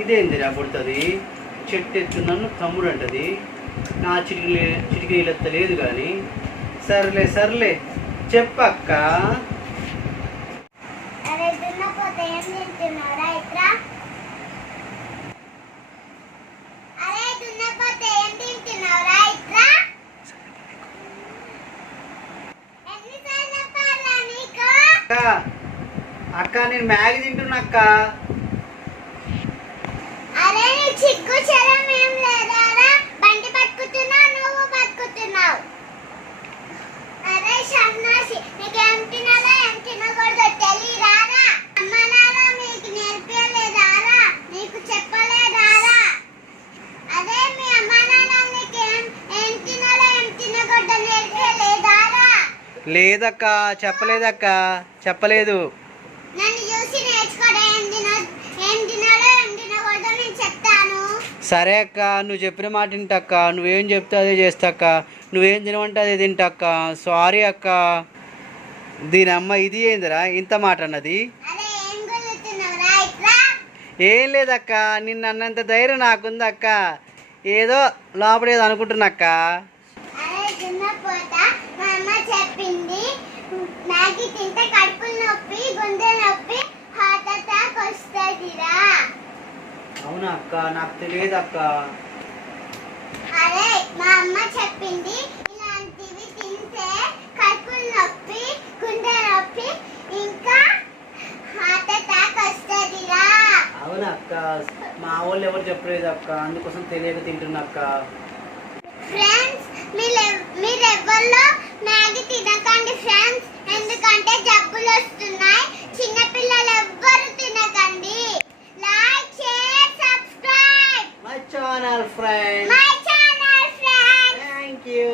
ఇదేందిరా పుడుతుంది చెట్టు ఎత్తు నన్ను తమ్ముడు అంటది నా చిటికీలెత్త లేదు కానీ సర్లే సర్లే చెప్పక్క. అక్క నేను మ్యాగీ తింటున్నా అక్క. లేదక్క చెప్పలేదక్క చెప్పలేదు. సరే అక్క నువ్వు చెప్పిన మాట వింటక్క. నువ్వేం చెప్తే అదే చేస్తాక్క. నువ్వేం తినమంటే అదే తింటక్క. సారీ అక్క. దీని అమ్మ ఇది ఏందిరా ఇంత మాట అన్నది? ఏం లేదక్క నిన్న అన్నంత ధైర్యం నాకుందక్క. ఏదో లోపల ఏదో అనుకుంటున్నాక్క. అవునా అక్క నాకు తెలియదు అక్క. అరే మా అమ్మ చెప్పింది ఇలాంటివి తింటే కడుపులో నొప్పి గుండె నొప్పి ఇంకా హార్ట్ అటాక్ వస్తుందిరా. అవునా అక్క మా వాళ్ళు ఎవరు చెప్పలేదు అక్క అందుకోసం తెలియక తింటున్నా అక్క. ఫ్రెండ్స్ మీరెవ్వరో మ్యాగీ తినకండి ఫ్రెండ్స్. ఎందుకంటే జబ్బులు వస్తున్నాయి. చిన్నపిల్లలు ఎవ్వరు తినకండి. Like share subscribe my channel friends. My channel friends. Thank you.